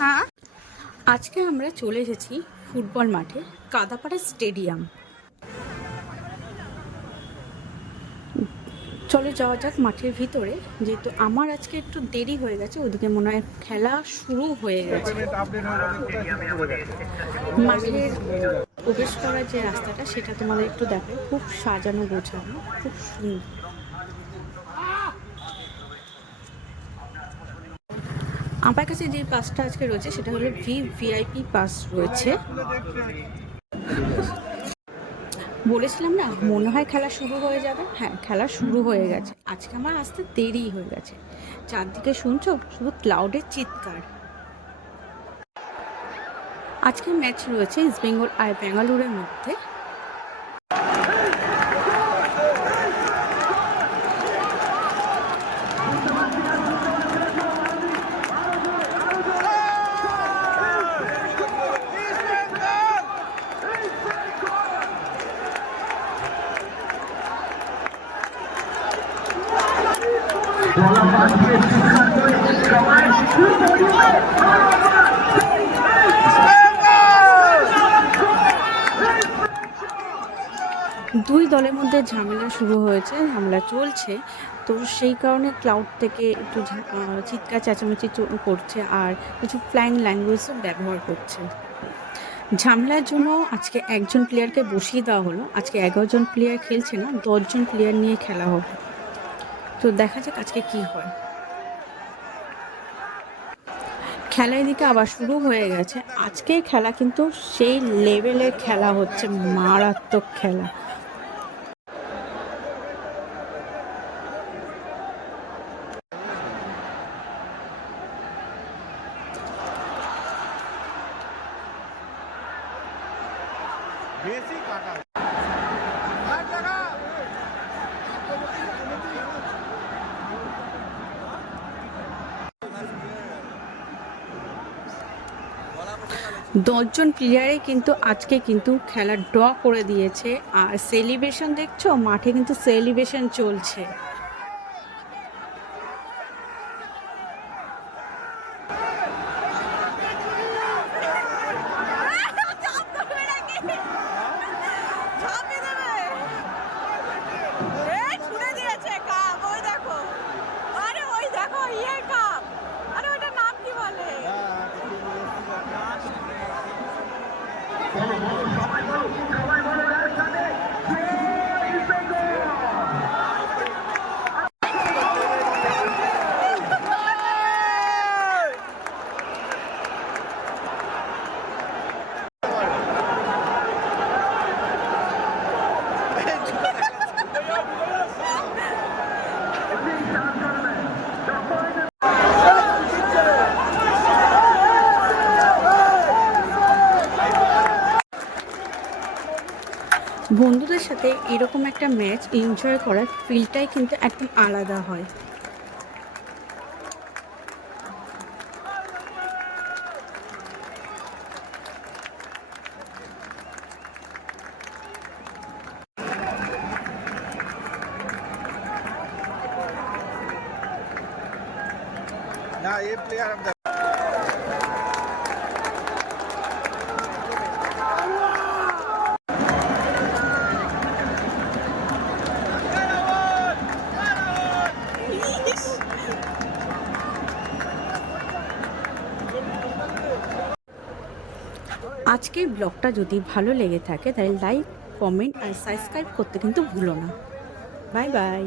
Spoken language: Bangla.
হ্যাঁ, আজকে আমরা চলে এসেছি ফুটবল মাঠে, কাদাপাড়া স্টেডিয়াম। চলে যাওয়া যাক মাঠের ভিতরে, যেহেতু আমার আজকে একটু দেরি হয়ে গেছে, ওদিকে মনে হয় খেলা শুরু হয়ে গেছে। মাঠের প্রবেশ করার যে রাস্তাটা সেটা তোমাদের একটু দেখো, খুব সাজানো গোছানো, খুব সুন্দর। আমার কাছে যে পাসটা আজকে রয়েছে সেটা হলো ভিআইপি পাস রয়েছে। বলেছিলাম না মনে হয় খেলা শুরু হয়ে যাবে, হ্যাঁ খেলা শুরু হয়ে গেছে। আজকে আমার আসতে দেরি হয়ে গেছে। চারদিকে শুনছো শুধু ক্লাউডের চিৎকার। আজকে ম্যাচ রয়েছে ইস্ট বেঙ্গল আর ব্যাঙ্গালোরের মধ্যে। দুই দলের মধ্যে ঝামেলা শুরু হয়েছে, ঝামেলা চলছে, তো সেই কারণে ক্লাউড থেকে একটু চিৎকার চেঁচামেচি করছে আর কিছু ফ্ল্যাং ল্যাঙ্গুয়েজও ব্যবহার করছে। ঝামেলার জন্য আজকে একজন প্লেয়ারকে বসিয়ে দেওয়া হলো। আজকে 11 জন প্লেয়ার খেলছে না, 10 জন প্লেয়ার নিয়ে খেলা হবে। তো দেখা যাক আজকে কি হয়। খেলা এদিকে আবার শুরু হয়ে গেছে। আজকের খেলা কিন্তু সেই লেভেলের খেলা হচ্ছে, মারাত্মক খেলা। বেশি কাটা দশজন প্লেয়ারে কিন্তু আজকে কিন্তু খেলা ড্র করে দিয়েছে। আর সেলিব্রেশন দেখছো, মাঠে কিন্তু সেলিব্রেশন চলছে। বন্ধুদের সাথে এরকম একটা ম্যাচ এনজয় করার ফিলটাই কিন্তু একদম আলাদা হয়। না ये प्लेयर अब আজকের ব্লগটা যদি ভালো লেগে থাকে তাহলে লাইক, কমেন্ট আর সাবস্ক্রাইব করতে কিন্তু ভুলো না। Bye bye.